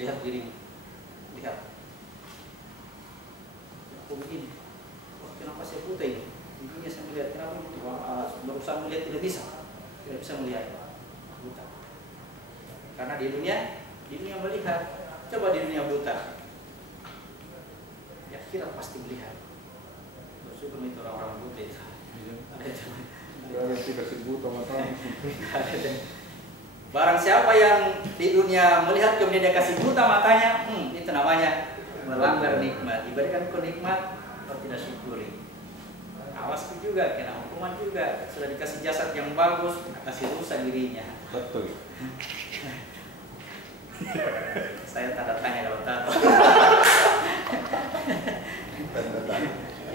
lihat dirimu, lihat. Aku begini, wah kenapa saya buta ini? Ini saya melihat kenapa begitu? Berusaha melihat tidak bisa melihat, buta. Karena di dunia melihat, coba di dunia buta, ya kita pasti melihat. Bersyukur itu orang-orang buta itu. Barang siapa yang di dunia melihat kemudian dia kasih buta matanya, itu namanya melanggar nikmat. Diberikan kau nikmat, kau tidak syukuri. Awas juga, kena hukuman juga. Sudah dikasih jasad yang bagus, kasih rusak dirinya. Betul. Saya tanda tanya kalau tato.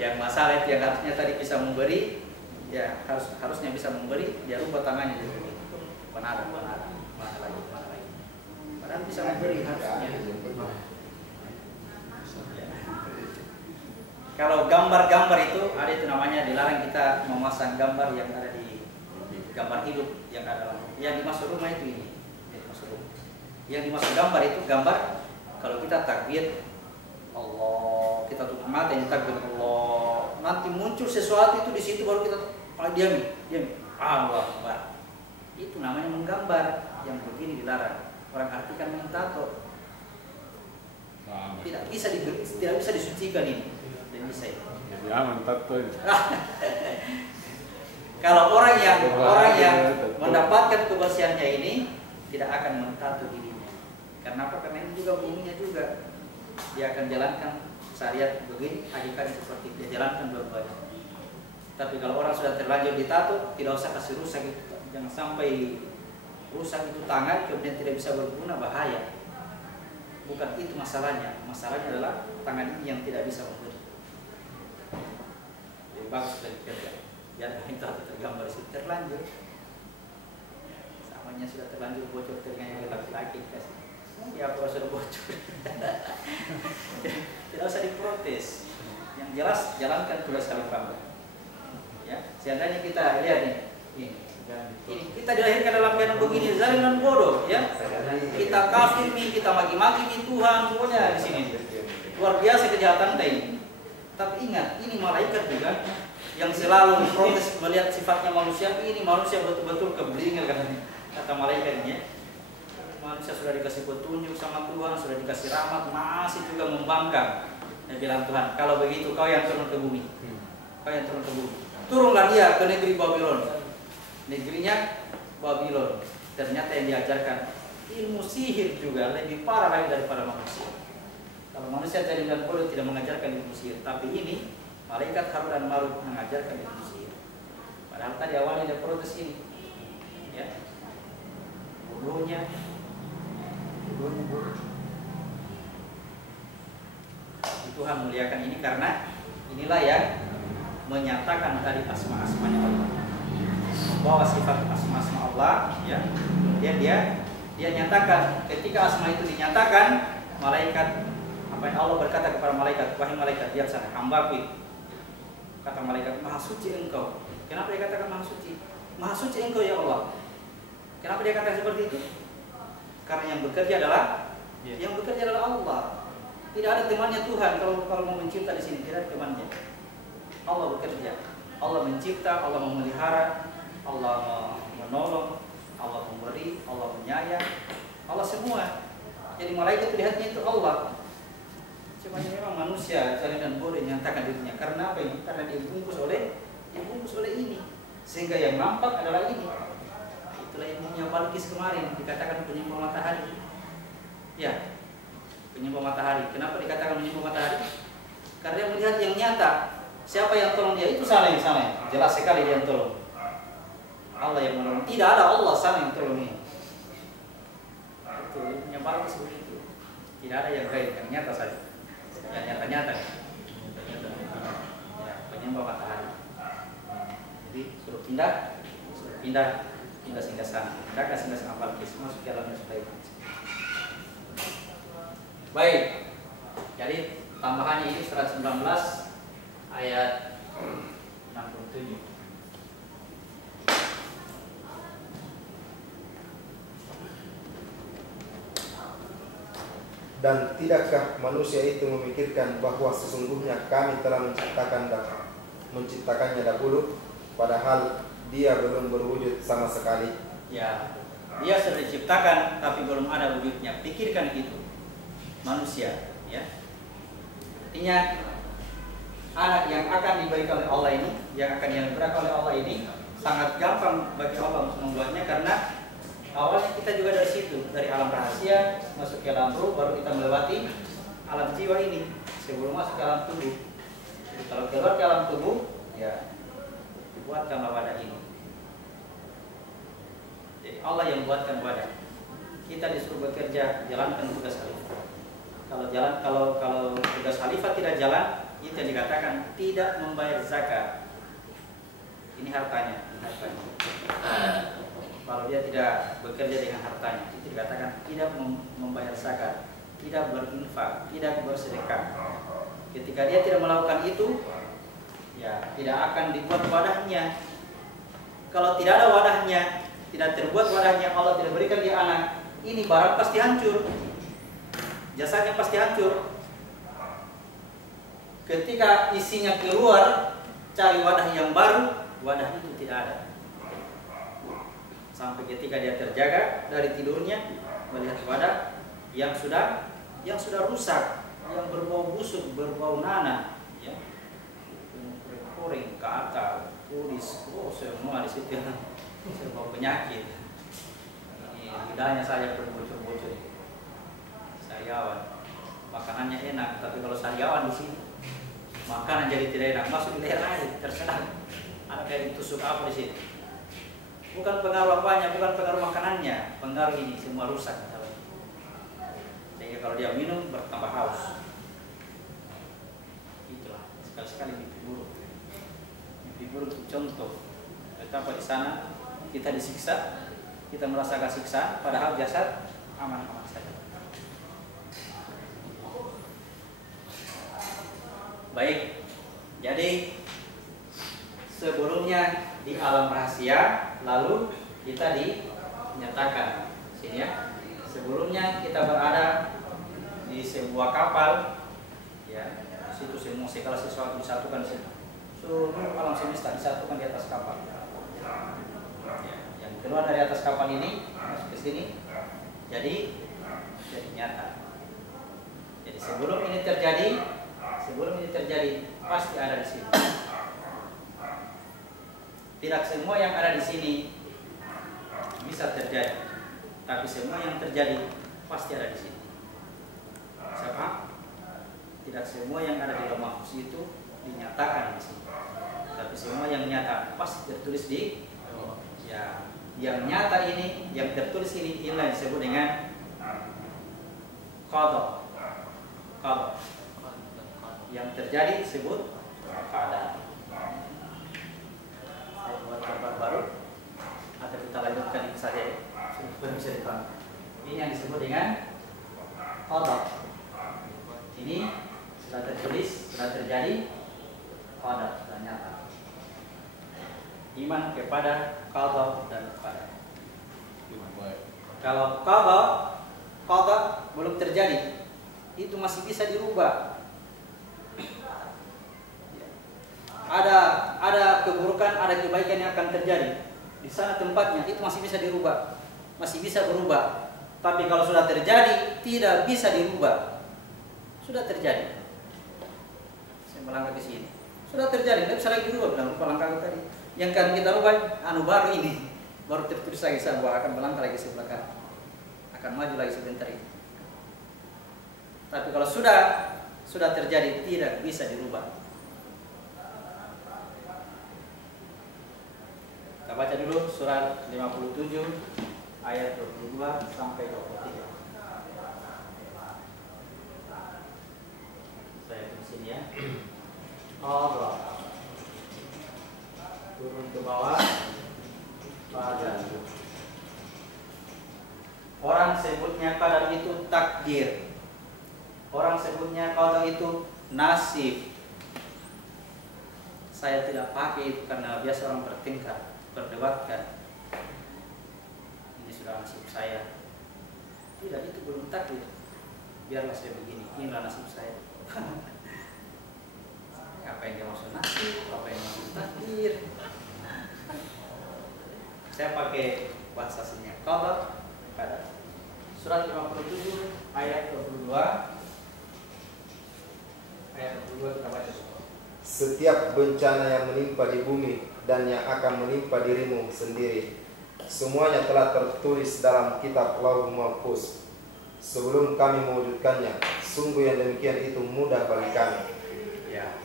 Yang masalah itu yang harusnya tadi bisa memberi, ya harusnya bisa memberi, dia lupa tangannya di sini. Mana lagi. Padahal bisa memberi harusnya. Kalau gambar-gambar itu ada itu namanya dilarang kita memasang gambar yang ada di gambar hidup yang ada dalam yang dimasuk rumah itu ini. Yang dimasuk gambar itu gambar kalau kita takbir Allah, kita tutup mata yang takbir Allah, nanti muncul sesuatu itu di situ baru kita diam. Allah Akbar. Itu namanya menggambar, yang begini dilarang. Orang artikan mentato. Tidak bisa disucikan ini. Dan bisa itu. Jadi aman tato. Kalau orang yang mendapatkan kebersihannya ini tidak akan mentato dirinya. Karena apa? Karena ini juga buminya juga. Dia akan jalankan syariat begini, adik-adik seperti dia jalankan dua-duanya. Tapi kalau orang sudah terlanjur ditato, tidak usah kasih rusak itu. Jangan sampai rusak itu tangan kemudian tidak bisa berguna, bahaya. Bukan itu masalahnya. Masalahnya adalah tangan ini yang tidak bisa memberi. Jadi bagus dari kerja. Biar itu tergambar situ terlanjur. Samanya sudah terlanjur bocor telinganya laki-laki kasih. Ya apa sudah bocor. Tidak usah diprotes. Yang jelas jalankan tugas khalifah. Ya, seandainya kita lihat nih, ini kita dilahirkan dalam keadaan begini, zalim dan bodoh, ya. Kita kafir nih, kita maki-maki nih Tuhan, semuanya di sini. Luar biasa kejahatan ini. Tapi ingat, ini malaikat juga yang selalu protes melihat sifatnya manusia. Ini manusia betul-betul keblinger kata malaikatnya. Manusia sudah dikasih petunjuk sama Tuhan, sudah dikasih rahmat, masih juga membangkang. Dia bilang Tuhan, kalau begitu kau yang turun ke bumi. Kau yang turun ke bumi. Turunlah dia ke negeri Babylon. Negerinya Babylon. Ternyata yang diajarkan ilmu sihir juga lebih parah lagi daripada manusia. Kalau manusia jadi dan bodoh tidak mengajarkan ilmu sihir, tapi ini malaikat Harun dan Marut mengajarkan ilmu sihir. Padahal tadi awalnya dia protes ini, ya, bodohnya. Tuhan muliakan ini karena inilah yang menyatakan tadi asma-asmanya Allah, membawa sifat asma-asma Allah, ya. Dia nyatakan. Ketika asma itu dinyatakan, malaikat, apa yang Allah berkata kepada malaikat, wahai malaikat, lihat sana hambaku. Kata malaikat, maha suci engkau. Kenapa dia katakan maha suci? Maha suci engkau ya Allah. Kenapa dia katakan seperti itu? Karena yang bekerja adalah Allah. Tidak ada temannya Tuhan. Kalau mau mencipta di sini tidak ada temannya. Allah bekerja. Allah mencipta, Allah memelihara, Allah menolong, Allah memberi, Allah menyayang, Allah semua. Jadi malaikat lihatnya itu Allah. Cuma memang manusia cari dan boleh nyatakan dirinya. Karena apa ini? Karena dibungkus oleh ini. Sehingga yang nampak adalah ini. Itulah ilmunya Balqis kemarin dikatakan penyembah matahari. Ya, penyembah matahari. Kenapa dikatakan penyembah matahari? Karena dia melihat yang nyata. Siapa yang tolong dia itu sana. Jelas sekali dia yang tolong. Allah yang menolong. Tidak ada Allah sana yang tolong ini. Itu ilmunya Balqis begitu. Tidak ada yang gaib, yang nyata saja. Yang nyata-nyata. Ya, penyembah matahari. Jadi suruh pindah singgah sana. Kakak singgah sana Balqis masuk ke dalamnya supaya. Baik. Jadi tambahannya ini surat 19 ayat 67. Dan tidakkah manusia itu memikirkan bahwa sesungguhnya kami telah menciptakannya dahulu, padahal dia belum berwujud sama sekali? Ya, dia sudah diciptakan tapi belum ada wujudnya. Pikirkan itu, manusia, ya. Artinya anak yang akan diberikan oleh Allah ini, yang diberikan oleh Allah ini sangat gampang bagi Allah untuk membuatnya, karena awalnya kita juga dari situ, dari alam rahasia masuk ke alam ruh, baru kita melewati alam jiwa ini sebelum masuk ke alam tubuh. Jadi kalau keluar ke alam tubuh, ya buatkanlah wadah ini. Jadi Allah yang buatkan wadah. Kita disuruh bekerja, jalankan tugas khalifah. Kalau tugas khalifah tidak jalan, itu yang dikatakan tidak membayar zakat. Ini hartanya. Kalau dia tidak bekerja dengan hartanya, itu dikatakan tidak membayar zakat, tidak berinfak, tidak bersedekah. Ketika dia tidak melakukan itu, ya tidak akan dibuat wadahnya. Kalau tidak ada wadahnya, tidak terbuat wadahnya, Allah tidak berikan dia anak, ini barang pasti hancur, jasanya pasti hancur. Ketika isinya keluar, cari wadah yang baru, wadah itu tidak ada. Sampai ketika dia terjaga dari tidurnya, melihat wadah yang sudah rusak, yang berbau busuk, berbau nanah, ya, kering ke akar, kulis, semua di situ, berbau penyakit. Lidahnya saja berbocor-bocor. Sariawan, makanannya enak, tapi kalau sariawan di sini, makanan jadi tidak enak, masuk di daerah aja tersedang. Ada kayak ditusuk apa di situ. Bukan pengaruh apanya, bukan pengaruh makanannya, pengaruh ini semua rusak. Sehingga kalau dia minum bertambah haus. Itulah sekali-sekali mimpi buruk. Mimpi buruk itu contoh betapa di sana kita disiksa, kita merasakan siksaan, padahal jasad aman-aman saja. Baik, jadi sebelumnya di alam rahasia, lalu kita dinyatakan sini ya. Sebelumnya kita berada di sebuah kapal, ya. Di situ semua segala sesuatu disatukan di situ. Seluruh alam semesta disatukan di atas kapal. Ya, yang keluar dari atas kapal ini masuk ke sini, jadi nyata. Jadi sebelum ini terjadi pasti ada di sini. Tidak semua yang ada di sini bisa terjadi, tapi semua yang terjadi pasti ada di sini. Siapa? Tidak semua yang ada di Lauh Mahfuz itu dinyatakan di sini, tapi semua yang nyata pasti tertulis di, ya, yang nyata ini, yang tertulis ini, inilah disebut dengan qada. Yang terjadi disebut qada. Saya buat gambar baru atau kita lanjutkan ini saja ya, supaya bisa dipahami. Ini yang disebut dengan qada. Ini sudah tertulis, sudah terjadi, qada, sudah nyata. Iman kepada qada dan qadar. Kalau qada belum terjadi, itu masih bisa dirubah. Ada keburukan, ada kebaikan yang akan terjadi. Di sana tempatnya itu masih bisa dirubah, masih bisa berubah. Tapi kalau sudah terjadi, tidak bisa dirubah. Sudah terjadi. Saya melangkah ke sini. Sudah terjadi, tidak bisa lagi dirubah. Bilang lupa langkah tadi. Yang kan kita rubah, baru ini, baru tertulis lagi bahwa akan melangkah lagi sebelah kanan, akan maju lagi sebentar ini. Tapi kalau sudah terjadi, tidak bisa dirubah. Kita baca dulu surat 57 ayat 22 sampai 23. Saya di sini ya. Allah turun ke bawah pada. Orang sebutnya qadar itu takdir. Orang sebutnya qadar itu nasib. Saya tidak pakai itu karena biasa orang bertingkah, berdebatkan. Ini sudah nasib saya. Tidak, itu belum takdir. biarlah saya begini, inilah nasib saya. Apa yang dia maksud nasib, apa yang maksud takdir. Saya pakai bahasa sini qada pada surat 57 ayat 22. Ayat 22 kita baca. Setiap bencana yang menimpa di bumi dan yang akan menimpa dirimu sendiri, semuanya telah tertulis dalam kitab Lauh Mahfuz sebelum kami mewujudkannya. Sungguh yang demikian itu mudah bagi kami. Ya.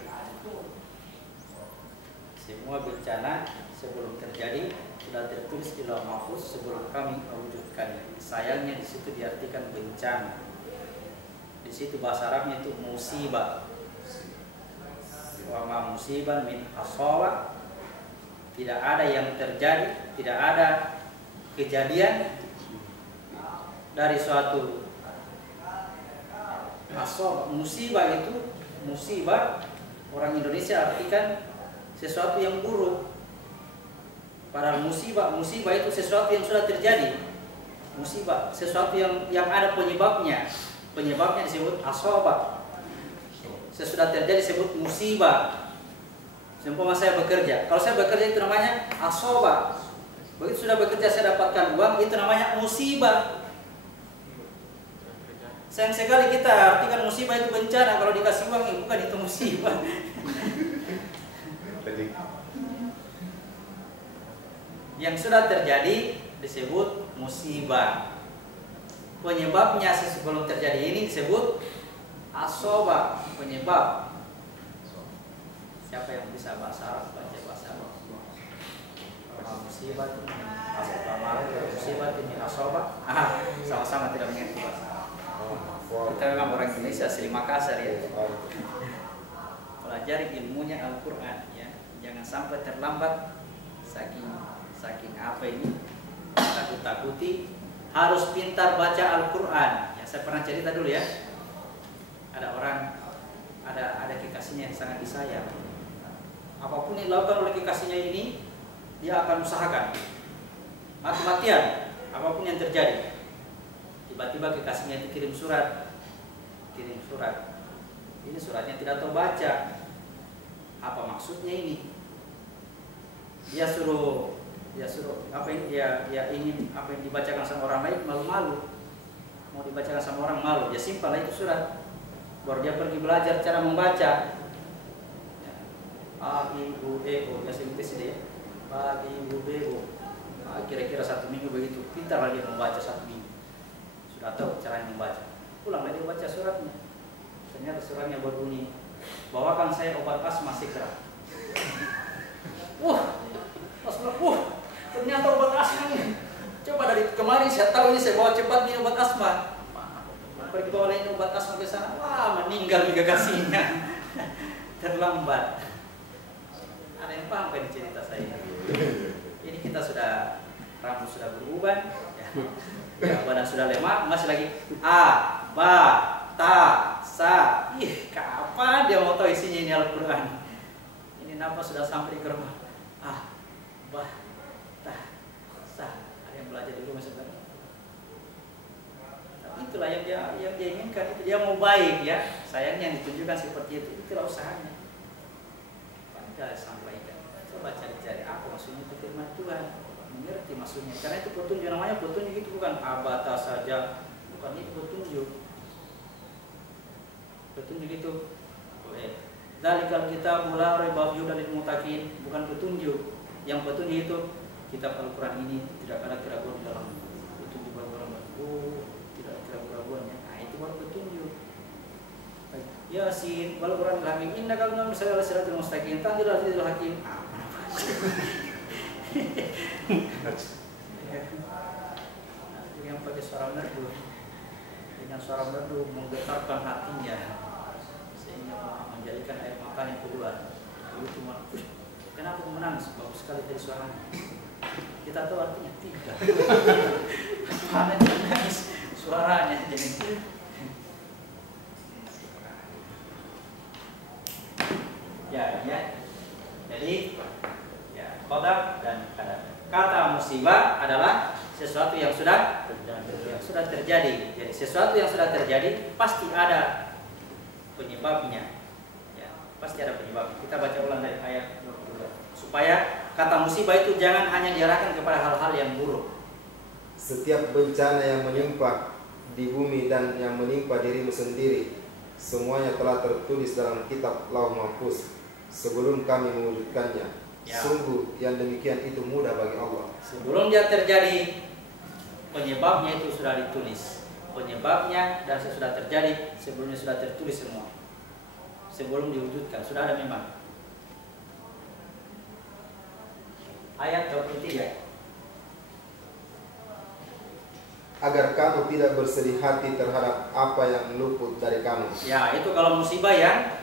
Semua bencana sebelum terjadi sudah tertulis di Lauh Mahfuz sebelum kami mewujudkannya. Sayangnya di situ diartikan bencana. Di situ bahasa Arabnya itu musibah. Wa ma musibah min asaba. Tidak ada yang terjadi, tidak ada kejadian dari suatu asaba. Musibah itu, musibah orang Indonesia artikan sesuatu yang buruk. Padahal musibah itu sesuatu yang sudah terjadi. Musibah sesuatu yang ada penyebabnya. Penyebabnya disebut asaba. Sesudah terjadi disebut musibah. Seumpama saya bekerja. Kalau saya bekerja itu namanya asaba. Begitu sudah bekerja saya dapatkan uang, itu namanya musibah. Sayang sekali kita artikan musibah itu bencana. Kalau dikasih uang, bukan itu musibah. Yang sudah terjadi disebut musibah. Penyebabnya sebelum terjadi ini disebut asaba, penyebab. Siapa yang bisa bahasa Arab, baca bahasa Arab. Musibah itu asaba, musibah ini asaba. Sama-sama tidak mengerti bahasa Arab. Kita memang orang Indonesia asli Makassar ya. Pelajari ilmunya Al-Quran ya. Jangan sampai terlambat saking apa ini takut-takuti. Harus pintar baca Al-Quran. Ya, saya pernah cerita dulu ya. Ada orang, ada kekasihnya yang sangat disayang. Apapun yang dilakukan oleh kekasihnya ini, dia akan usahakan mati-matian apapun yang terjadi. Tiba-tiba kekasihnya itu kirim surat. Ini suratnya tidak tahu baca. Apa maksudnya ini? Dia suruh apa ini? Dia ingin apa yang dibacakan sama orang lain malu-malu. Mau dibacakan sama orang malu. Dia simpan lah itu surat. Baru dia pergi belajar cara membaca. A, I, U, E, O. Ya sintesis dia. A, I, U, E, O. Kira-kira 1 minggu begitu. Pintar lagi membaca 1 minggu. Sudah tahu cara membaca. Pulang lagi baca suratnya. Ternyata suratnya berbunyi, bawakan saya obat asma segera. Ternyata obat asma ini. Coba dari kemarin saya tahu ini saya bawa cepat minum obat asma. Pergi bawa lain obat asma ke sana, wah meninggal juga kasihnya. Terlambat. Ada yang paham kan cerita saya? Ini kita sudah rambut sudah beruban, ya, badan sudah lemah, masih lagi a, ba, ta, sa. Kapan dia mau tahu isinya ini Al-Quran? Ini nafas sudah sampai ke rumah. A, ba, ta, sa. Ada yang belajar di rumah sebenarnya. Itulah yang dia inginkan, itu dia mau baik ya. Sayangnya yang ditunjukkan seperti itu, itulah usahanya. Pada sampaikan, coba cari-cari apa maksudnya itu firman Tuhan, mengerti maksudnya. Karena itu petunjuk, namanya petunjuk itu bukan abata saja, bukan itu petunjuk. Petunjuk itu, Dzalikal kitabul la raiba fihi hudal lil muttaqin, bukan petunjuk. Yang petunjuk itu kitab Al-Quran ini tidak ada keraguan di dalam petunjuk Al-Quran. Tidak ada keraguannya. Nah, itu baru petunjuk. Yasin, wal Quran al-Hakim, innaka lamina siratal mustaqim, tanzilul azizul hakim. Yang pakai suara merdu, dengan suara merdu menggetarkan hatinya, sehingga menjadikan air matanya keluar. Lalu cuma, kenapa kamu menangis? Bagus sekali tadi suaranya. Kita tahu artinya tidak. Mana dia menangis suaranya jadi. Ya. Jadi ya, qadar dan qadar. Kata musibah adalah sesuatu yang sudah terjadi. Jadi Jadi sesuatu yang sudah terjadi pasti ada penyebabnya. Ya, pasti ada penyebab. Kita baca ulang dari ayat 22 supaya kata musibah itu jangan hanya diarahkan kepada hal-hal yang buruk. Setiap bencana yang menimpa di bumi dan yang menimpa dirimu sendiri, semuanya telah tertulis dalam kitab Lauh Mahfuz sebelum kami mewujudkannya. Ya. Sungguh yang demikian itu mudah bagi Allah. Sebelum dia terjadi, penyebabnya itu sudah ditulis. Penyebabnya dan sudah terjadi, sebelumnya sudah tertulis semua. Sebelum diwujudkan, sudah ada memang. Ayat 23. Agar kamu tidak bersedih hati terhadap apa yang luput dari kamu. Ya, itu kalau musibah yang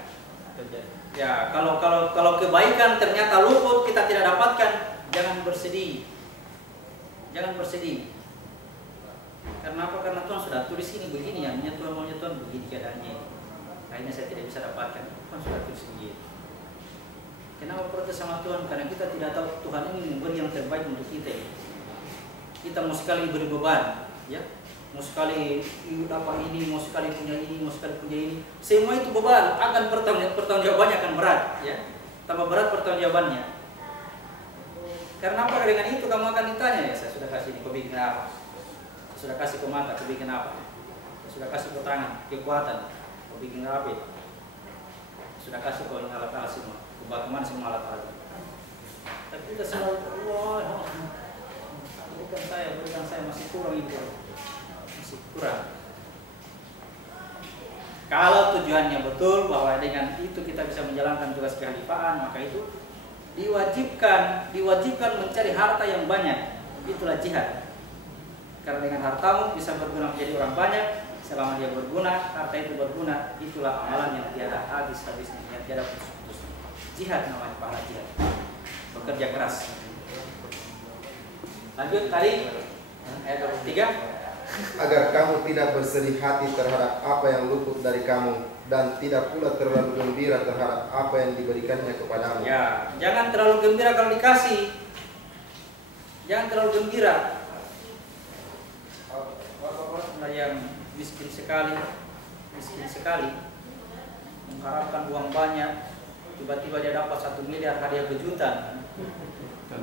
terjadi. Ya, kalau kebaikan ternyata luput, kita tidak dapatkan, jangan bersedih. Jangan bersedih. Karena apa? Karena Tuhan sudah tulis ini begini ya, Tuhan maunya Tuhan begini keadaannya. Akhirnya saya tidak bisa dapatkan. Tuhan sudah tulis begini. Kenapa protes sama Tuhan? Karena kita tidak tahu Tuhan ini memberi yang terbaik untuk kita. Kita mau sekali beri beban, ya, mau sekali apa ini, mau sekali punya ini, mau sekali punya ini. Semua itu beban, akan pertanggungjawabannya akan berat, ya. Tambah berat pertanggungjawabannya. Karena apa? Dengan itu kamu akan ditanya, ya, saya sudah kasih ini, kau bikin apa? Saya sudah kasih ke mata, kau bikin apa? Saya sudah kasih ke tangan, kekuatan, kau bikin apa? Saya sudah kasih kau alat-alat semua. Bagaimana semua alat-alat? Tapi kita semua, wah, berikan saya masih kurang itu, masih kurang. Kalau tujuannya betul bahwa dengan itu kita bisa menjalankan tugas kehalifaan, maka itu diwajibkan mencari harta yang banyak. Itulah jihad. Karena dengan hartamu bisa berguna menjadi orang banyak. Selama dia berguna, harta itu berguna. Itulah amalan yang tiada habis-habisnya, yang tiada putus-putus. Jihad namanya, pahala jihad. Bekerja keras. Lanjut tadi ayat 23. Agar kamu tidak bersedih hati terhadap apa yang luput dari kamu, dan tidak pula terlalu gembira terhadap apa yang diberikannya kepadamu. Ya, jangan terlalu gembira kalau dikasih. Jangan terlalu gembira. Orang yang miskin sekali, mengharapkan uang banyak, tiba-tiba dia dapat 1 miliar hadiah kejutan.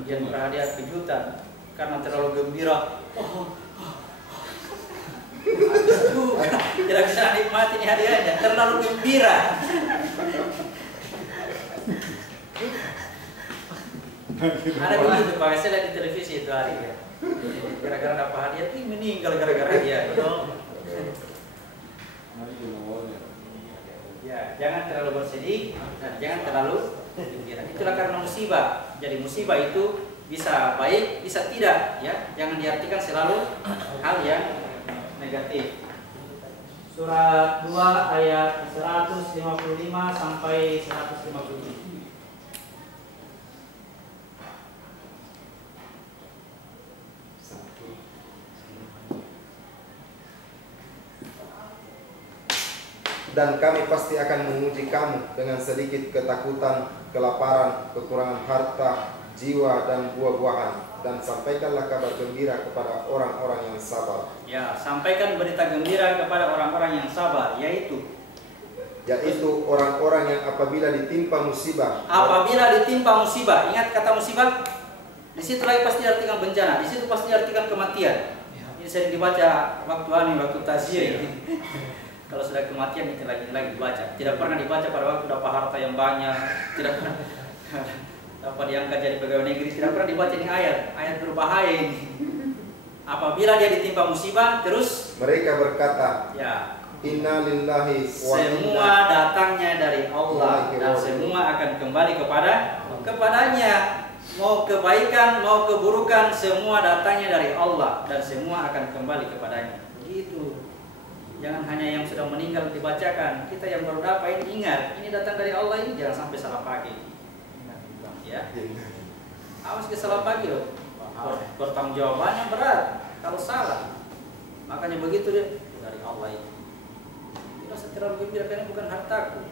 Dia berhadiah kejutan karena terlalu gembira. Tidak bisa nikmati nih hadiahnya, terlalu gembira. Ada begitu Pak, saya lihat di televisi itu hari ya. Gara-gara dapat hadiah, ini meninggal gara-gara hadiah. Ya, jangan terlalu bersedih dan jangan terlalu gembira. Itulah karena musibah. Jadi musibah itu bisa baik, bisa tidak, ya. Jangan diartikan selalu hal yang negatif. Surat 2 ayat 155 sampai 157. Dan kami pasti akan menguji kamu dengan sedikit ketakutan, kelaparan, kekurangan harta, jiwa, dan buah-buahan. Dan sampaikanlah kabar gembira kepada orang-orang yang sabar. Ya, sampaikan berita gembira kepada orang-orang yang sabar, yaitu orang-orang yang apabila ditimpa musibah. Apabila ditimpa musibah, ingat kata musibah. Di situ lagi pasti artikan bencana, di situ pasti artikan kematian. Ini sering dibaca waktu tazir. Kalau sudah kematian itu lagi dibaca. Tidak pernah dibaca pada waktu dapat harta yang banyak, tidak pernah dapat diangkat jadi pegawai negeri, tidak pernah dibaca ini ayat berbahaya ini. Apabila dia ditimpa musibah, terus mereka berkata, ya, Inna lillahi wa semua datangnya dari Allah dan semua akan kembali kepadanya. Mau kebaikan, mau keburukan, semua datangnya dari Allah dan semua akan kembali kepadanya. Begitu. Jangan hanya yang sudah meninggal dibacakan. Kita yang baru dapat ini ingat, ini datang dari Allah, ini jangan sampai salah pakai. Ya. Awas ke salah pakai loh. Pertanggungjawabannya berat kalau salah. Makanya begitu deh dari Allah itu. Tidak terlalu gembira karena bukan hartaku.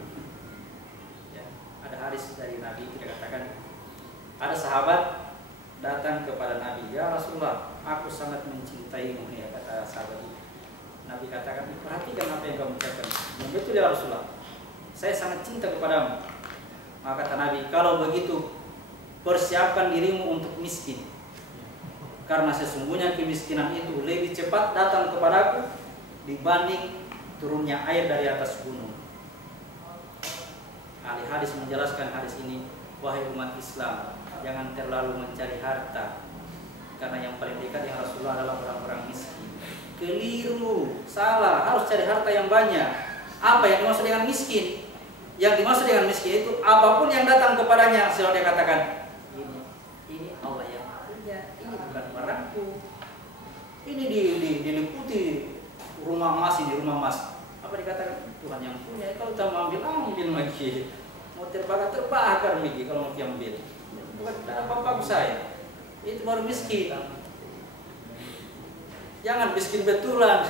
Ya. Ada hadis dari Nabi kita katakan, ada sahabat datang kepada Nabi, ya Rasulullah, aku sangat mencintaimu, ya kata sahabat itu. Nabi katakan, perhatikan apa yang kamu ucapkan. Betul ya Rasulullah, saya sangat cinta kepadamu. Maka kata Nabi, kalau begitu persiapkan dirimu untuk miskin, karena sesungguhnya kemiskinan itu lebih cepat datang kepadaku dibanding turunnya air dari atas gunung. Ahli hadis menjelaskan hadis ini, wahai umat Islam, jangan terlalu mencari harta, karena yang paling dekat yang Rasulullah adalah orang-orang miskin. Keliru, salah, harus cari harta yang banyak. Apa yang dimaksud dengan miskin? Yang dimaksud dengan miskin itu apapun yang datang kepadanya, selalu dia katakan, ini Allah yang punya, ini bukan barangku. Ini diliputi rumah emas, ini rumah emas. Apa dikatakan? Tuhan yang punya. Kalau kita mau ambil lagi. Mau terbakar lagi kalau mau diambil. Bukan apa-apa saya. Itu baru miskin. Jangan miskin betulan.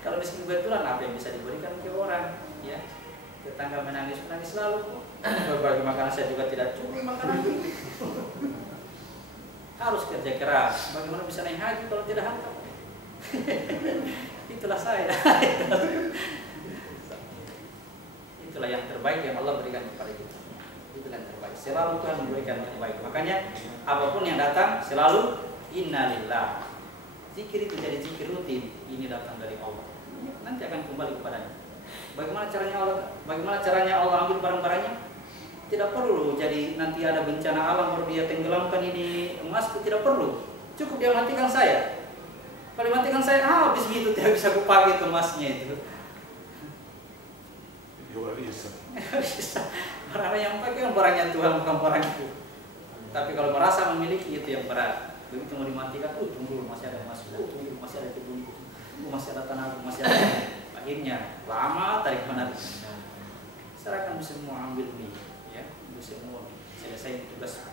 Kalau miskin betulan apa yang bisa diberikan ke orang? Ya, tetangga menangis selalu. Berbagi makanan saya juga tidak cukup makanan ini. Harus kerja keras. Bagaimana bisa naik haji kalau tidak harta? Itulah saya. Itulah yang terbaik yang Allah berikan kepada kita. Itu yang terbaik. Selalu Tuhan memberikan yang terbaik. Makanya apapun yang datang selalu innalillah. Zikir itu jadi zikir rutin. Ini datang dari Allah. Nanti akan kembali kepadanya. Bagaimana caranya Allah ambil barang-barangnya? Tidak perlu. Jadi nanti ada bencana alam baru dia tenggelamkan ini emas, tidak perlu. Cukup dia matikan saya. Kalau matikan saya habis gitu, tidak bisa kupakai itu emasnya itu. Bisa. Barang yang pakai kan barangnya Tuhan, bukan barangku. Tapi kalau merasa memiliki itu yang berat. Begitu mau dimatikan, tunggu masih ada emas, tunggu masih ada kebun, masih ada tanah, masih ada. Akhirnya lama tarik menarik. Serahkan semua, ambil nih, ya, ambil semua, selesai tugas.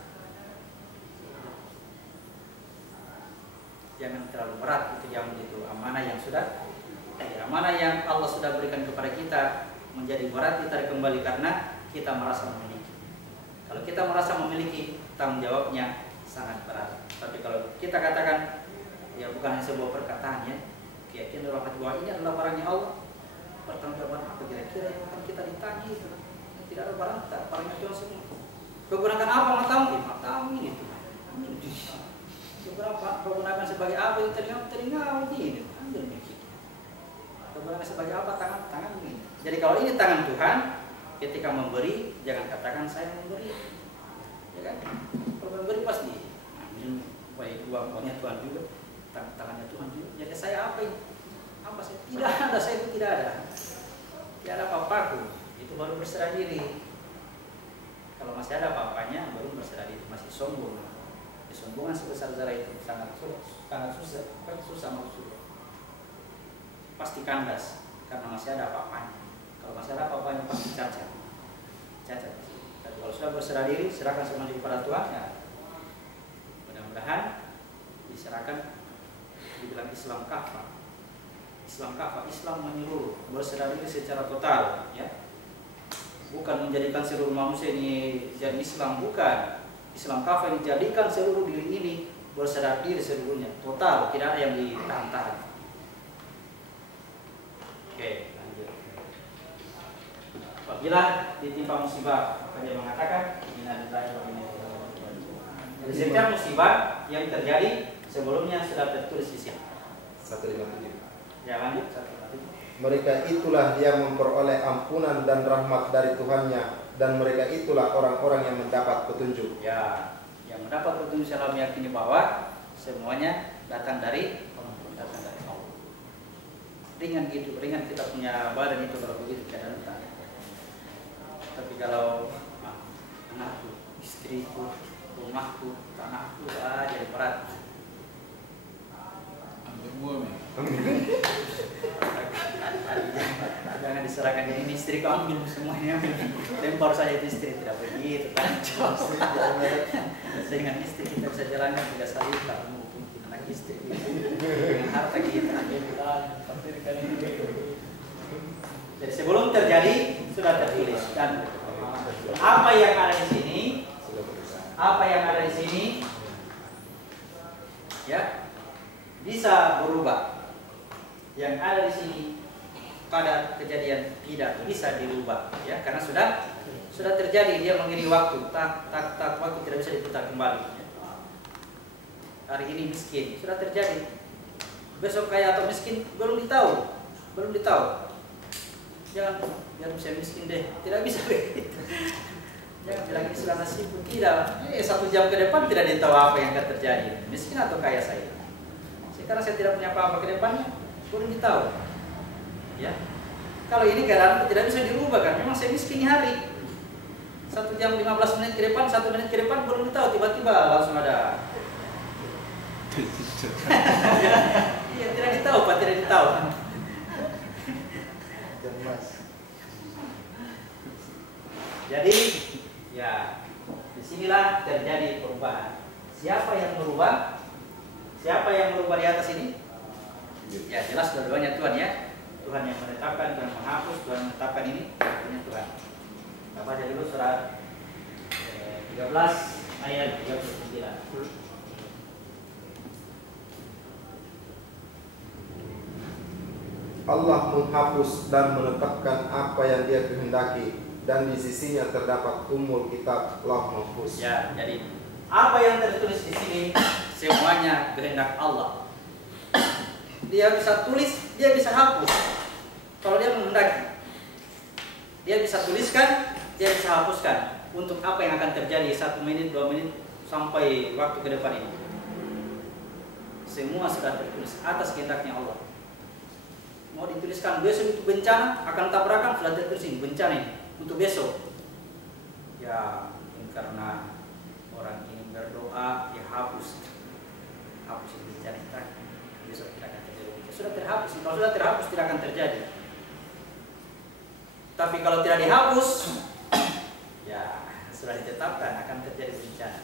Jangan terlalu berat itu yang itu amanah yang sudah, amanah yang Allah sudah berikan kepada kita menjadi berat ditarik kembali karena kita merasa memiliki. Kalau kita merasa memiliki, tanggung jawabnya sangat berat. Tapi kalau kita katakan, ya bukan hanya sebuah perkataan ya, keyakinan dalam hati bahwa ini adalah barangnya Allah. Pertanggungjawaban apa kira-kira yang akan kita ditagih? Tidak ada barang, barangnya Tuhan semua. Kau gunakan apa matamu? Matamu ini tuh. Beberapa kau gunakan sebagai apa? Telinga ini. Ambil mikir. Kau gunakan sebagai apa? Tangan ini. Jadi kalau ini tangan Tuhan, ketika memberi jangan katakan saya memberi, ya kan? Kalau memberi pasti ambil baik uangnya Tuhan juga, tangannya Tuhan juga. Jadi saya apa ini? Apa saya? Tidak ada, saya itu tidak ada. Tidak ada apa-apaku. Itu baru berserah diri. Kalau masih ada apa-apanya, baru berserah diri. Masih sombong. Kesombongan sebesar zara itu sangat susah maksudnya. Pasti kandas karena masih ada apa-apanya. Kalau masih ada apa-apanya pasti cacat. Tapi kalau sudah berserah diri, serahkan semuanya kepada Tuhan. Ya. Mudah-mudahan diserahkan, dibilang Islam kafah. Islam menyeluruh, berserah diri secara total, ya. Bukan menjadikan seluruh manusia ini jadi Islam, bukan. Islam kafah dijadikan seluruh diri ini berserah diri seluruhnya, total, tidak ada yang ditahan-tahan. Oke, lanjut. Apabila ditimpa musibah, maka dia mengatakan innalillahi wa inna ilaihi raji'un. Jadi setiap musibah yang terjadi sebelumnya sudah tertulis di sini. 157. Ya, lanjut 157. Mereka itulah yang memperoleh ampunan dan rahmat dari Tuhannya, dan mereka itulah orang-orang yang mendapat petunjuk. Ya, yang mendapat petunjuk saya meyakini bahwa semuanya datang dari Allah. Ringan gitu, ringan kita punya badan itu kalau begitu keadaan. Tapi kalau anakku, istriku, rumahku, tanahku, jadi berat. Jangan diserahkan ini istri kau ambil semuanya, lempar saja itu istri, tidak begitu kan? Dengan istri kita bisa jalankan tidak saling kamu anak istri dengan harta kita. Jadi sebelum terjadi sudah tertulis dan apa yang ada di sini, ya bisa berubah. yang ada di sini pada kejadian tidak bisa dirubah, ya, karena sudah terjadi. Dia mengiringi waktu, tak waktu tidak bisa diputar kembali. Hari ini miskin, sudah terjadi. Besok kaya atau miskin belum ditahu. Jangan bisa miskin deh, tidak bisa begitu. Jangan bilang ini sudah nasibku, tidak. 1 jam ke depan tidak ditahu apa yang akan terjadi, miskin atau kaya saya. Sekarang saya tidak punya apa-apa ke depannya, belum ditahu. Ya, kalau ini keadaan tidak bisa dirubah kan, memang saya miskin hari. 1 jam 15 menit ke depan, 1 menit ke depan belum ditahu, tiba-tiba langsung ada. Iya, tidak ditahu, Pak, tidak ditahu. Jadi, ya, disinilah terjadi perubahan. Siapa yang merubah? Siapa yang merubah di atas ini? Ya, jelas dua-duanya Tuhan, ya. Tuhan yang menetapkan dan menghapus, Tuhan yang menetapkan ini, punya Tuhan. Kita baca dulu surat 13 ayat 39. Allah menghapus dan menetapkan apa yang Dia kehendaki, dan di sisinya terdapat umul kitab Lauh Mahfuz. Ya, jadi apa yang tertulis di sini semuanya kehendak Allah. Dia bisa tulis, dia bisa hapus. Kalau dia menghendaki, dia bisa tuliskan, dia bisa hapuskan. Untuk apa yang akan terjadi 1 menit, 2 menit sampai waktu ke depan ini. Semua sudah tertulis atas kehendaknya Allah. Mau dituliskan besok itu bencana akan tabrakan, sudah tertulis ini bencana ini untuk besok. Ya, karena orang ini berdoa, ya hapus ini bencana, besok tidak akan terjadi. Sudah terhapus, kalau sudah terhapus tidak akan terjadi. Tapi kalau tidak dihapus, ya sudah ditetapkan akan terjadi bencana.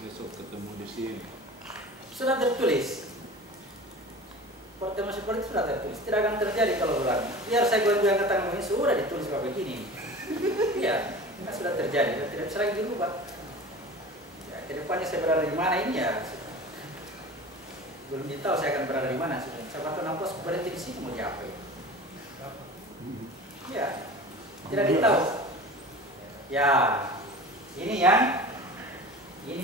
Besok ketemu di sini. Sudah tertulis. Pertemuan seperti sudah tertulis, tidak akan terjadi kalau ulang. Biar saya goyang-goyang kata ini sudah ditulis kayak begini. Iya, kan sudah terjadi, tidak bisa lagi dirubah. Ya, kedepannya saya berada di mana ini ya belum ditahu, saya akan berada di mana. Siapa tahu nampas berhenti di sini mau diapa? Ya, tidak ditahu. Ya, ini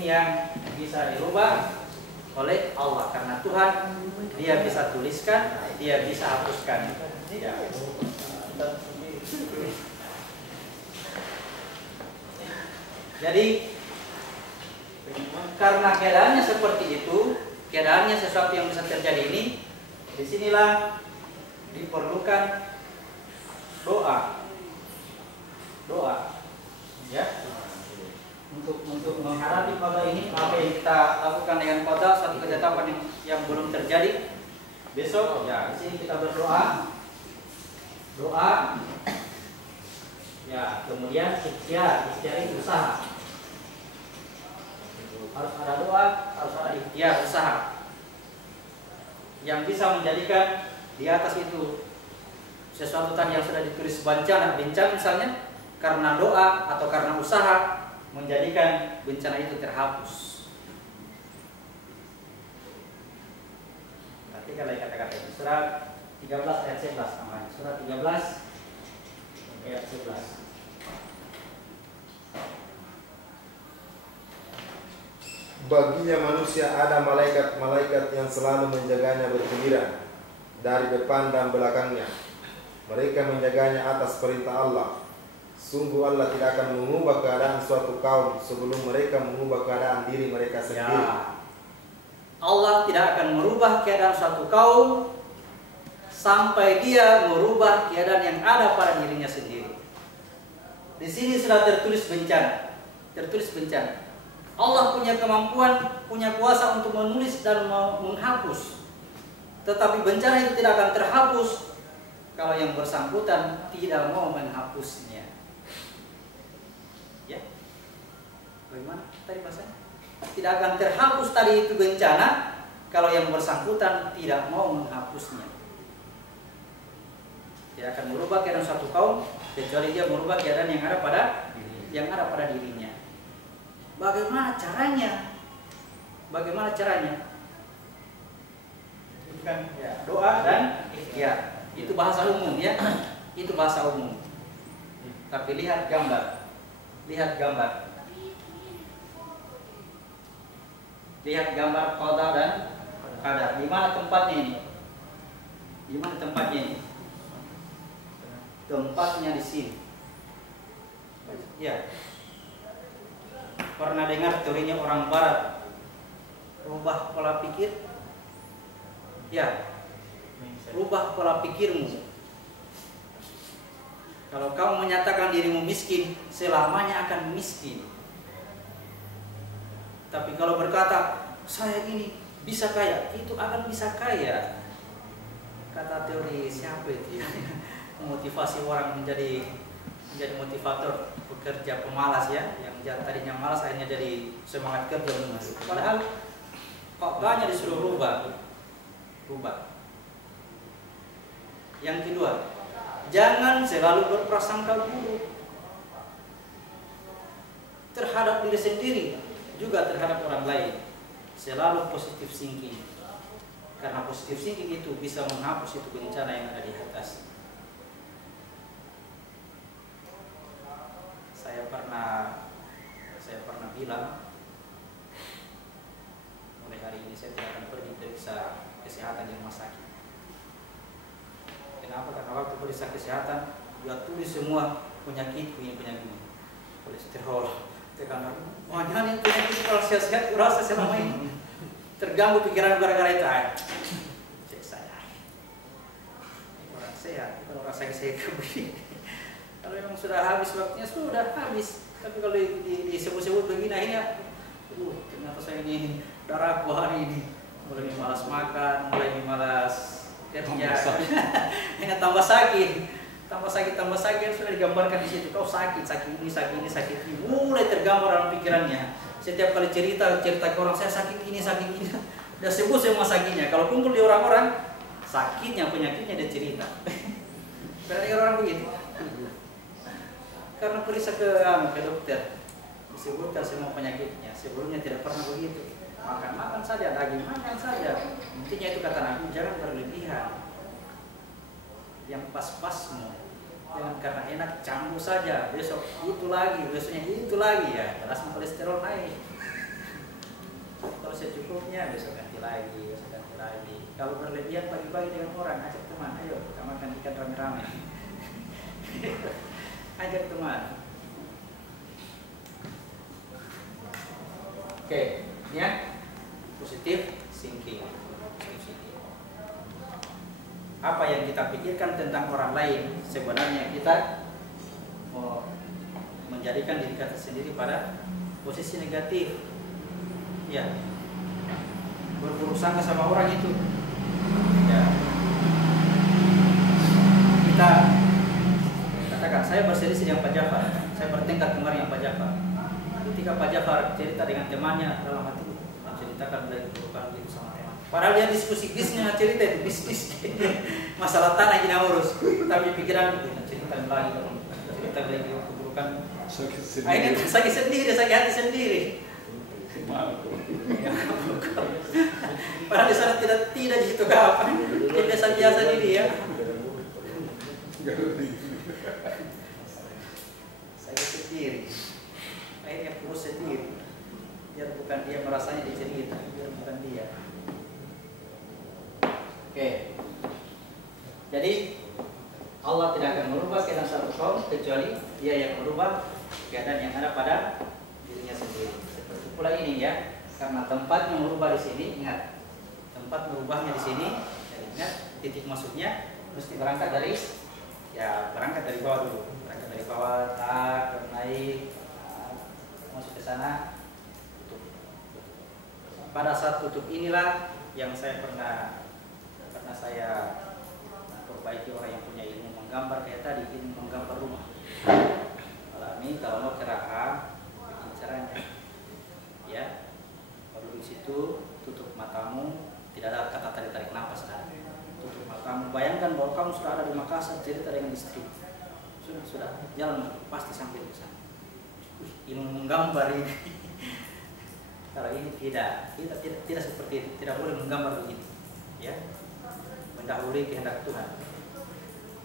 yang bisa dirubah oleh Allah, karena Tuhan Dia bisa tuliskan, Dia bisa hapuskan. Ya. Jadi karena keadaannya seperti itu, keadaannya sesuatu yang bisa terjadi ini, disinilah diperlukan doa, ya. Untuk menghadapi pada ini, apa yang kita lakukan dengan pada satu ketetapan yang belum terjadi besok, ya di sini kita berdoa, ya, kemudian ikhtiar itu usaha, harus ada doa, harus ada ikhtiar usaha yang bisa menjadikan di atas itu sesuatu tadi yang sudah ditulis bencana misalnya, karena doa atau karena usaha menjadikan bencana itu terhapus. Perhatikan lagi kata-kata itu. Surat 13 ayat 11 namanya. Surat 13 ayat 11. Baginya manusia ada malaikat-malaikat yang selalu menjaganya bergiliran dari depan dan belakangnya. Mereka menjaganya atas perintah Allah. Sungguh Allah tidak akan mengubah keadaan suatu kaum sebelum mereka mengubah keadaan diri mereka sendiri. Ya. Allah tidak akan merubah keadaan suatu kaum sampai Dia merubah keadaan yang ada pada dirinya sendiri. Di sini sudah tertulis bencana. Allah punya kemampuan, punya kuasa untuk menulis dan menghapus. Tetapi bencana itu tidak akan terhapus kalau yang bersangkutan tidak mau menghapusnya. Ya, bagaimana tadi bahasanya? Tidak akan terhapus tadi itu bencana kalau yang bersangkutan tidak mau menghapusnya. Tidak akan merubah keadaan suatu kaum kecuali dia merubah keadaan yang ada pada dirinya. Bagaimana caranya? Bagaimana caranya? Itu kan ya, doa dan ikhtiar. Itu bahasa umum ya. Itu bahasa umum. Tapi lihat gambar. Lihat gambar. Lihat gambar qada dan qadar. Di mana tempatnya ini? Di mana tempatnya ini? Tempatnya di sini. Ya. Pernah dengar teorinya orang barat? Rubah pola pikir. Ya. Rubah pola pikirmu. Kalau kamu menyatakan dirimu miskin, selamanya akan miskin. Tapi kalau berkata, saya ini bisa kaya, itu akan bisa kaya. Kata teori siapa itu ya? Motivasi orang menjadi motivator, pekerja pemalas ya, yang tadinya malas akhirnya jadi semangat kerja. Padahal faktanya disuruh rubah. Yang kedua, jangan selalu berprasangka buruk terhadap diri sendiri, juga terhadap orang lain. Selalu positive thinking. Karena positive thinking itu bisa menghapus itu bencana yang ada di atas. Saya pernah bilang, mulai hari ini saya tidak akan pergi periksa kesehatan di rumah sakit. Kenapa? Karena waktu periksa kesehatan dia tulis semua penyakitku ini, kolesterol, tekanan, banyak yang penyakit. Kalau sehat kurasa selama ini terganggu pikiran gara-gara itu. Cek saya orang sehat, kalau orang saya begini. Kalau memang sudah habis waktunya, sudah habis. Tapi kalau disebut-sebut begini akhirnya, ternyata saya ini darahku hari ini mulai malas makan, mulai malas kerja, hanya tambah sakit, sudah digambarkan di situ. Kau sakit ini, mulai tergambar dalam pikirannya. Setiap kali cerita ke orang, saya sakit ini, udah sebut semua sakitnya. Kalau kumpul di orang-orang, sakitnya, penyakitnya dia cerita. Berarti orang begitu. Karena periksa ke dokter, disebutkan semua penyakitnya. Sebelumnya tidak pernah begitu. Makan saja, daging makan saja. Intinya itu kata Nabi, jangan berlebihan. Yang pas-pasmu. Jangan karena enak campur saja. Besok itu lagi, besoknya itu lagi ya. Langsung kolesterol naik. Kalau secukupnya besok ganti lagi. Kalau berlebihan pagi-pagi dengan orang, ajak teman, ayo kita makan ikan rame-rame. Ajak teman. Oke, ya. Positif thinking. Apa yang kita pikirkan tentang orang lain, sebenarnya kita mau menjadikan diri kita sendiri pada posisi negatif. Ya. Berburuk sangka sama orang itu. Ya. Kita katakan, saya berselisih dengan Pak Jafar, saya bertengkar kemarin dengan Pak Jafar. Ketika Pak Jafar cerita dengan temannya, dalam hati menceritakan lagi keburukan itu sama teman. Padahal dia diskusi bisnisnya, cerita itu bisnis, masalah tanah yang urus. Tapi pikiran itu cerita lagi keburukan. Akhirnya sakit sendiri, sakit hati sendiri. Padahal di sana tidak di situ kapan, dia biasa-biasa diri ya. Saya sendiri, akhirnya purus sendiri. Biar bukan dia merasanya dicerita, biar bukan dia. Oke. Jadi Allah tidak akan merubah keadaan satu kaum kecuali Dia yang merubah keadaan yang ada pada dirinya sendiri. Seperti pula ini ya, karena tempatnya merubah di sini, ingat tempat merubahnya di sini. Dan ingat titik masuknya mesti berangkat dari bawah dulu. Berangkat dari bawah, naik, masuk ke sana, tutup. Pada saat tutup inilah yang saya pernah saya perbaiki orang yang punya ilmu menggambar kayak tadi, ini menggambar rumah. Kalau mau keraha, begini caranya. Ya, kalau di situ tutup matamu, tidak ada kata tarik nafas ada. Tutup matamu, bayangkan bahwa kamu sudah ada di Makassar, cerita dengan istri. Sudah jalan pasti sampai di sana. Ilmu menggambar ini. Kalau ini tidak seperti itu, tidak boleh menggambar begitu, ya, mendahului kehendak Tuhan.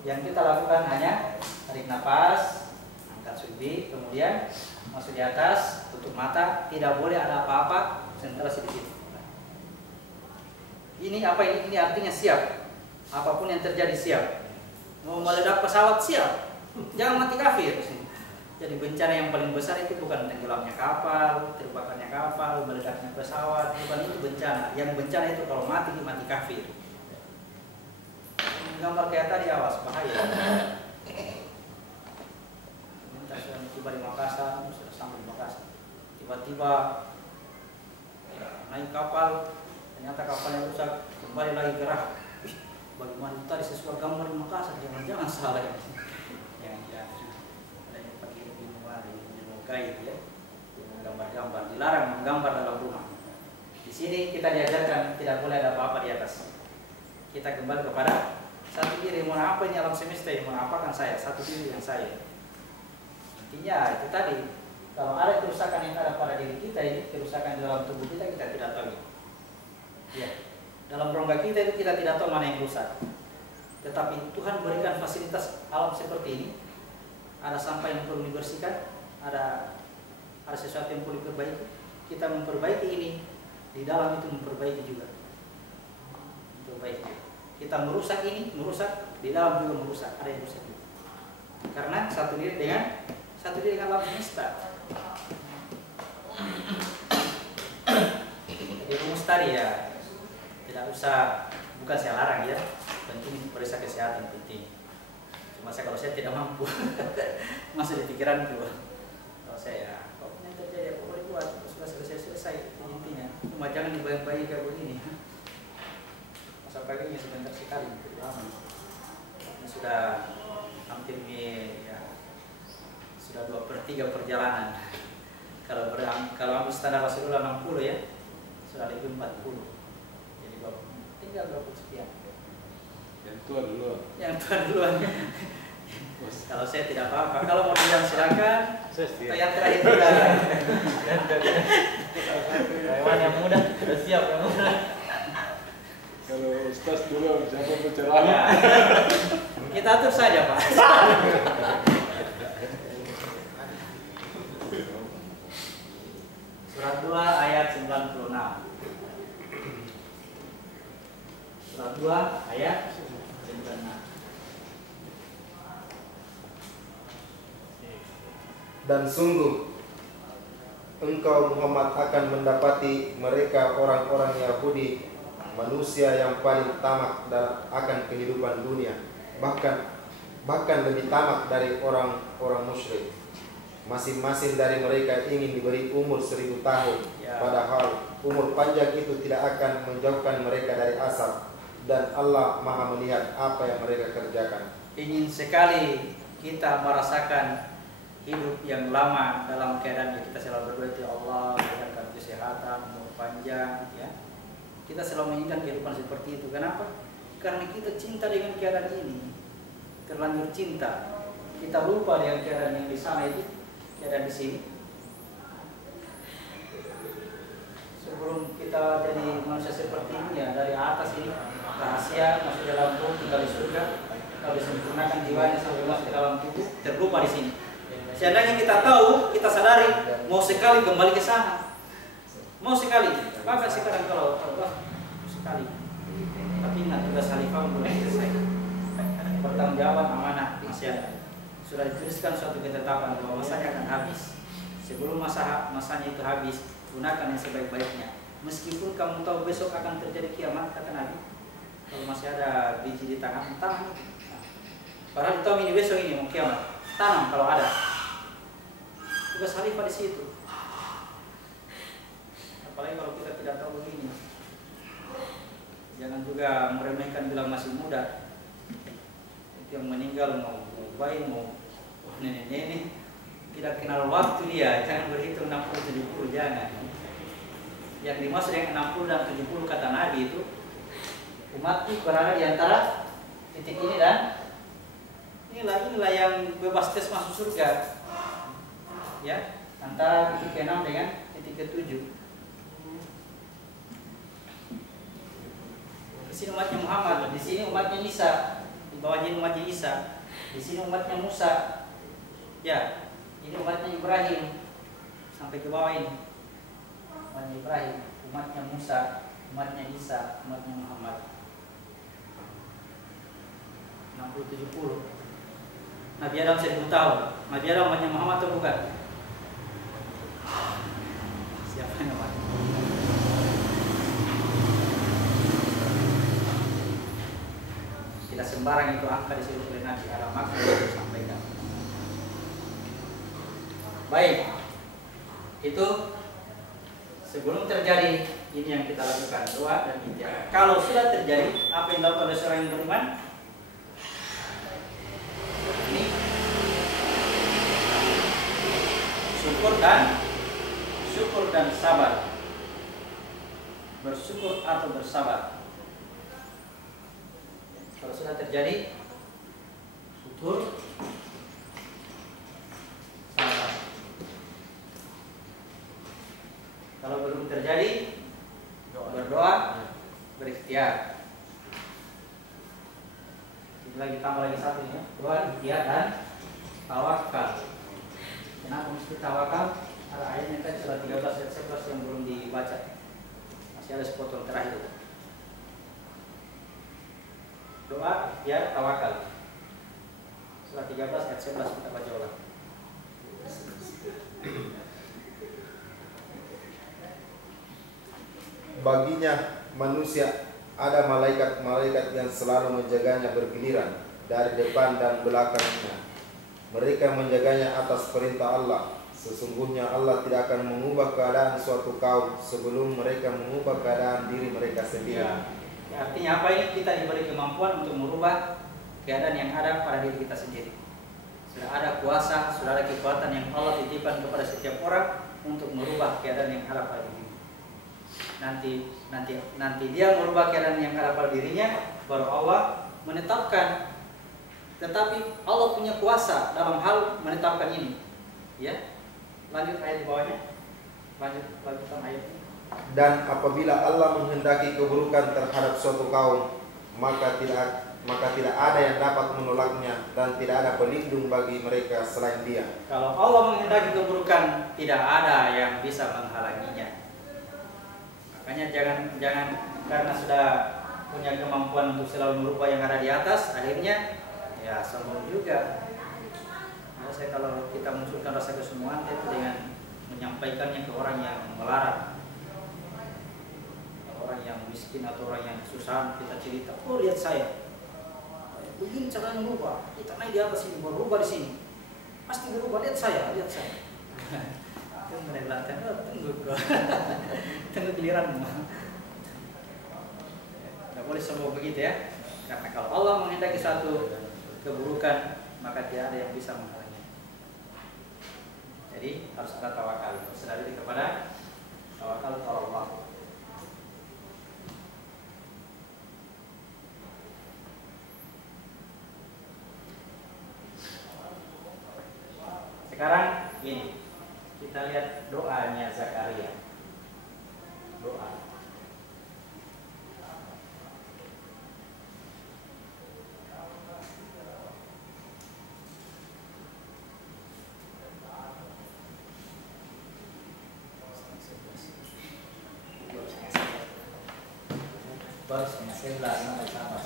Yang kita lakukan hanya tarik nafas, angkat sumbi, kemudian masuk di atas, tutup mata, tidak boleh ada apa-apa, konsentrasi di situ. Ini apa ini? Ini artinya siap. Apapun yang terjadi siap. Mau meledak pesawat siap. Jangan mati kafir. Jadi bencana yang paling besar itu bukan tenggelamnya kapal, terbakarnya kapal, meledaknya pesawat, bukan itu bencana. Yang bencana itu kalau mati kafir. Gambar kayak tadi, awas bahaya. Kita sudah tiba di Makassar, sudah sampai di Makassar. Tiba-tiba ya, naik kapal, ternyata kapalnya rusak, kembali lagi gerah. Bagaimana tadi sesuai gambar di Makassar, jangan salah ya. Ada yang pakai ilmu gaib ya, gambar-gambar, dilarang menggambar dalam rumah. Di sini kita diajarkan tidak boleh ada apa-apa di atas. Kita kembali kepada satu diri, mau apa ini alam semesta, mau apakan saya, satu diri yang saya. Intinya itu tadi, kalau ada kerusakan yang ada pada diri kita, ini kerusakan di dalam tubuh kita tidak tahu. Ya, dalam rongga kita itu kita tidak tahu mana yang rusak. Tetapi Tuhan berikan fasilitas alam seperti ini. Ada sampah yang perlu dibersihkan, ada sesuatu yang perlu diperbaiki. Kita memperbaiki ini, di dalam itu memperbaiki juga. Memperbaiki. Kita merusak ini, merusak, di dalam juga merusak, ada yang rusak juga. Karena satu diri dengan alam semesta. Jadi rumus tadi ya, tidak usah, bukan saya larang ya, penting periksa kesehatan penting. Cuma kalau saya tidak mampu, masih di pikiran itu. Kalau saya, kalau yang terjadi apa boleh buat, sudah selesai intinya. Cuma jangan dibayang-bayang kayak begini. Masa paginya sebentar sekali, lama. Ini sudah hampir ya, sudah 2/3 perjalanan. Kalau ambil standar Rasulullah 60 ya, sudah lebih 40. Jadi tinggal 20 sekian. Yang tua dulu. Yang tua duluan. Kalau saya tidak apa-apa. Kalau mau bilang silakan. Yang terakhir juga. Hewan yang muda sudah siap yang muda. Kalau Ustaz dulu siapa berceramah? Ya. Kita atur saja Pak. Surat 2 ayat 96. Surat 2 ayat 96. Dan sungguh engkau Muhammad akan mendapati mereka orang-orang Yahudi, manusia yang paling tamak akan kehidupan dunia, bahkan lebih tamak dari orang-orang musyrik. Masing-masing dari mereka ingin diberi umur 1000 tahun, padahal umur panjang itu tidak akan menjauhkan mereka dari asap, dan Allah Maha melihat apa yang mereka kerjakan. Ingin sekali kita merasakan hidup yang lama dalam keadaan kita selalu berdoa ya Allah berikan kesehatan, umur panjang ya. Kita selalu menginginkan kehidupan seperti itu. Kenapa? Karena kita cinta dengan keadaan ini, terlanjur cinta. Kita lupa dengan keadaan yang di sana itu, keadaan di sini. Sebelum kita jadi manusia seperti ini ya, dari atas ini rahasia masuk dalam tubuh, tinggal di surga. Kalau disempurnakan jiwanya sampai masuk ke dalam tubuh, terlupa di sini. Seandainya kita tahu, kita sadari, mau sekali kembali ke sana, mau sekali. Bahkan sekarang kalau sekali. Tapi ingat tugas khalifah belum selesai. Pertanggungjawaban amanah masih ada. Sudah dituliskan suatu ketetapan bahwa masanya akan habis. Sebelum masanya itu habis, gunakan yang sebaik-baiknya. Meskipun kamu tahu besok akan terjadi kiamat, kata Nabi, kalau masih ada biji di tangan, tanam. Padahal tahu ini besok ini mau kiamat, tanam kalau ada. Tugas khalifah di situ. Apalagi kalau kita tidak tahu begini. Jangan juga meremehkan bilang masih muda. Itu yang meninggal mau bayi mau nenek-nenek tidak kenal waktu dia. Jangan berhitung 60-70, jangan. Yang dimaksud yang 60 dan 70 kata Nabi itu umatku berada di antara titik ini dan inilah yang bebas tes masuk surga. Ya, antara titik ke-6 dengan titik ke-7. Di sini umatnya Muhammad, di sini umatnya Isa, di bawahnya umatnya Isa, di sini umatnya Musa. Ya, ini umatnya Ibrahim sampai ke bawah ini. Umatnya Ibrahim, umatnya Musa, umatnya Isa, umatnya Muhammad. 60-70. Nabi Adam 1000 tahun. Nabi Adam umatnya Muhammad atau bukan? Siapa yang umatnya? Tidak sembarang itu angka disebut oleh Nabi Adam, maka harus sampaikan. Baik, itu sebelum terjadi ini yang kita lakukan, doa dan ikhtiar. Kalau sudah terjadi, apa yang dilakukan oleh seorang yang beriman? Ini syukur dan sabar. Bersyukur atau bersabar. Kalau sudah terjadi, syukur, sabar. Kalau belum terjadi, berdoa, berikhtiar. Ini lagi tambah lagi satu ya, doa, ikhtiar dan tawakal. Kenapa mesti tawakal? Ada ayatnya kan surah 13 ayat 11 yang belum dibaca. Masih ada sepotong terakhir. Doa, ikhtiar, tawakal. Surah 13 ayat 11 kita baca ulang. Baginya manusia ada malaikat-malaikat yang selalu menjaganya bergiliran dari depan dan belakangnya. Mereka menjaganya atas perintah Allah. Sesungguhnya Allah tidak akan mengubah keadaan suatu kaum sebelum mereka mengubah keadaan diri mereka sendiri. Ya, artinya apa ini? Kita diberi kemampuan untuk merubah keadaan yang ada pada diri kita sendiri. Sudah ada kuasa, sudah ada kekuatan yang Allah titipkan kepada setiap orang untuk merubah keadaan yang ada pada diri. Nanti dia merubah keadaan yang ada pada dirinya, baru Allah menetapkan. Tetapi Allah punya kuasa dalam hal menetapkan ini. Ya, lanjut ayat di bawahnya. Lanjutkan ayat ini. Dan apabila Allah menghendaki keburukan terhadap suatu kaum, maka tidak ada yang dapat menolaknya dan tidak ada pelindung bagi mereka selain Dia. Kalau Allah menghendaki keburukan, tidak ada yang bisa menghalanginya. Makanya jangan karena sudah punya kemampuan untuk selalu merubah yang ada di atas, akhirnya ya sombong juga. Saya kalau kita munculkan rasa kesombongan itu dengan menyampaikannya ke orang yang melarat, orang yang miskin atau orang yang kesusahan, kita cerita, oh lihat saya, begini caranya merubah, kita naik di atas ini, berubah di sini, pasti berubah, lihat saya. Itu mulai belakang, tunggu giliranmu. Tidak boleh sombong begitu ya, karena kalau Allah menghendaki satu keburukan, maka tidak ada yang bisa menghalanginya. Jadi harus ada tawakal, berserah diri kepada tawakal kepada Allah. Sekarang ini kita lihat doanya Zakaria. Doa. Sebelah sama.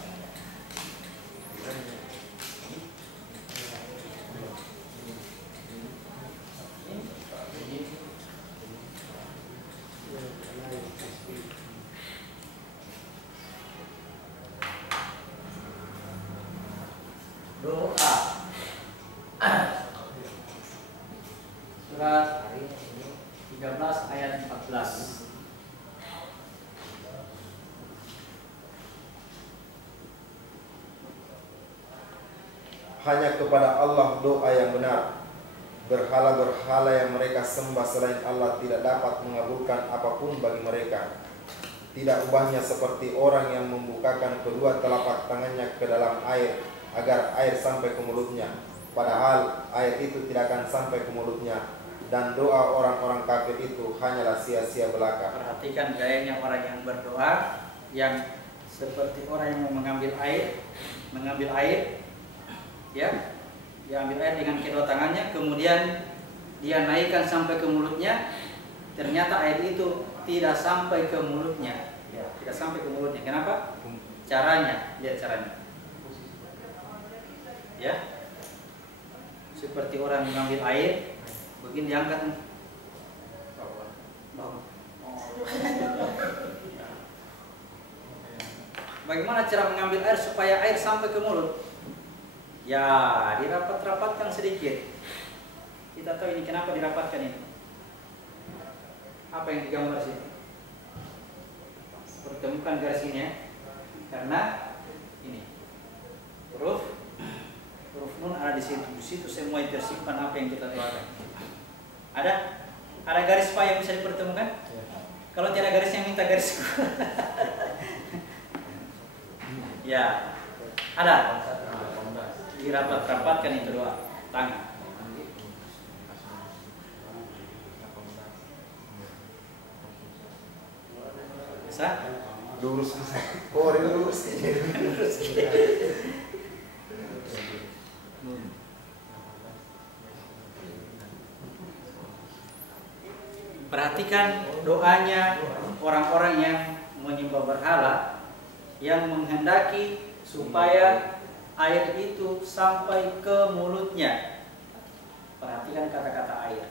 Doa. Surat hari ini 13 ayat 14. Hanya kepada Allah doa yang benar. Berhala-berhala yang mereka sembah selain Allah tidak dapat mengabulkan apapun bagi mereka. Tidak ubahnya seperti orang yang membukakan kedua telapak tangannya ke dalam air agar air sampai ke mulutnya, padahal air itu tidak akan sampai ke mulutnya. Dan doa orang-orang kafir itu hanyalah sia-sia belaka. Perhatikan gayanya orang yang berdoa, yang seperti orang yang mau mengambil air, ya, dia ambil air dengan kedua tangannya, kemudian dia naikkan sampai ke mulutnya, ternyata air itu tidak sampai ke mulutnya, ya, tidak sampai ke mulutnya. Kenapa? Caranya, lihat caranya, ya, seperti orang mengambil air, begini diangkat, bagaimana cara mengambil air supaya air sampai ke mulut? Ya, dirapat-rapatkan sedikit. Kita tahu ini kenapa dirapatkan ini. Apa yang digambar sini? Pertemukan garis ini ya. Karena ini huruf nun ada di situ. Di situ semua tersimpan apa yang kita doakan. Ada garis apa yang bisa dipertemukan? Kalau tidak ada garisnya minta garis. Ya, ada. Dirapat-rapatkan itu doa tangan. Bisa? Lurus. Oh, ini lurus. Perhatikan doanya orang-orang yang menyembah berhala, yang menghendaki supaya air itu sampai ke mulutnya. Perhatikan kata-kata air.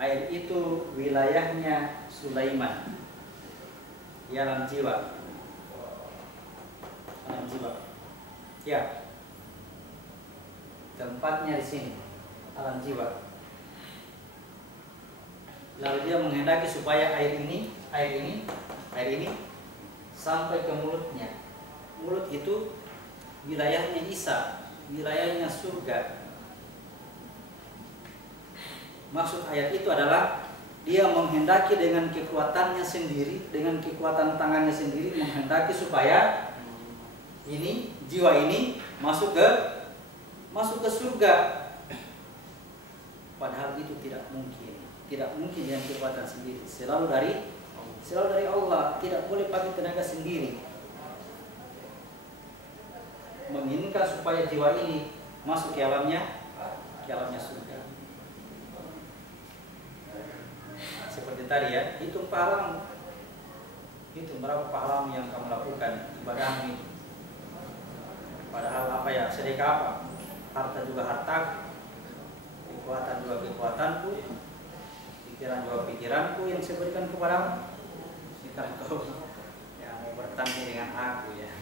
Air itu wilayahnya Sulaiman. Ya, alam jiwa. Alam jiwa. Ya. Tempatnya di sini. Alam jiwa. Lalu dia menghendaki supaya air ini sampai ke mulutnya. Mulut itu wilayahnya Isa, wilayahnya surga. Maksud ayat itu adalah dia menghendaki dengan kekuatannya sendiri, dengan kekuatan tangannya sendiri, menghendaki supaya ini jiwa ini masuk ke surga. Padahal itu tidak mungkin dengan kekuatan sendiri. Selalu dari Allah, tidak boleh pakai tenaga sendiri. Menginginkan supaya jiwa ini masuk ke alamnya surga. Seperti tadi ya, hitung pahala, hitung berapa pahala yang kamu lakukan ibadahmu itu. Padahal apa ya, sedekah apa? Harta juga hartaku, kekuatan juga kekuatanku, pikiran juga pikiranku yang saya berikan kepadamu. Sekarang kau yang mau bertanding dengan aku ya.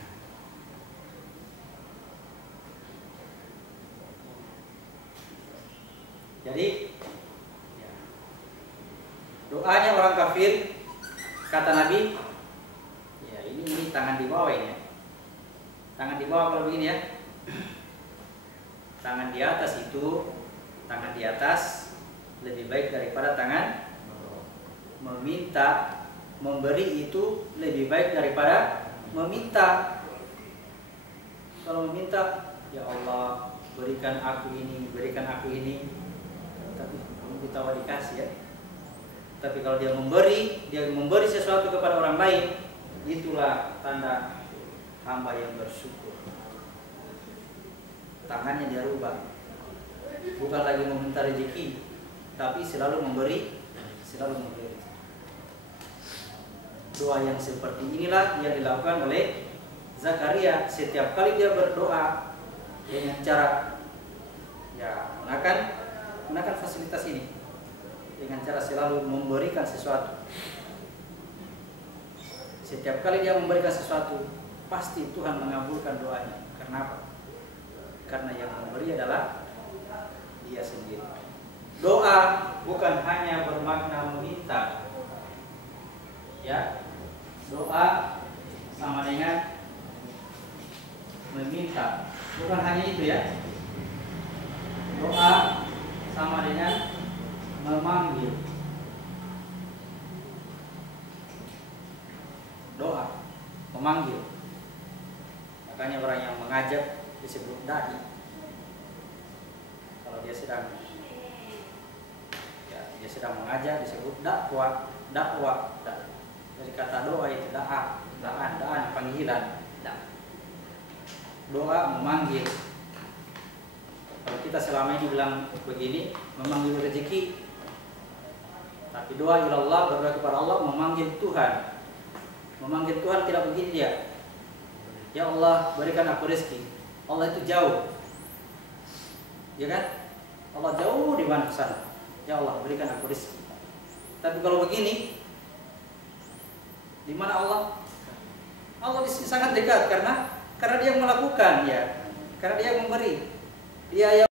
Jadi ya, doanya orang kafir, kata Nabi, ya ini tangan di bawah ini ya. Tangan di bawah kalau begini ya. Tangan di atas itu, tangan di atas lebih baik daripada tangan meminta. Memberi itu lebih baik daripada meminta. Kalau meminta, ya Allah berikan aku ini, berikan aku ini, tapi belum kita dikasih ya. Tapi kalau dia memberi sesuatu kepada orang lain, itulah tanda hamba yang bersyukur. Tangannya dia rubah, bukan lagi meminta rezeki, tapi selalu memberi. Doa yang seperti inilah yang dilakukan oleh Zakaria. Setiap kali dia berdoa dengan cara ya gunakan fasilitas ini, dengan cara selalu memberikan sesuatu. Setiap kali dia memberikan sesuatu, pasti Tuhan mengabulkan doanya. Karena apa? Karena yang memberi adalah Dia sendiri. Doa bukan hanya bermakna meminta. Ya, doa sama dengan meminta. Bukan hanya itu ya. Doa sama dengan memanggil. Doa memanggil. Makanya orang yang mengajak disebut dai. Kalau dia sedang mengajak disebut dakwah. Dari kata doa itu daan panggilan. Doa memanggil. Kalau kita selama ini bilang begini, memanggil rezeki. Tapi doa ilallah, berdoa kepada Allah, memanggil Tuhan. Memanggil Tuhan tidak begini dia. Ya Allah, berikan aku rezeki. Allah itu jauh. Ya kan? Allah jauh di mana sana. Ya Allah, berikan aku rezeki. Tapi kalau begini, di mana Allah? Allah di sini sangat dekat karena dia yang melakukan ya. Karena dia yang memberi. Dia yang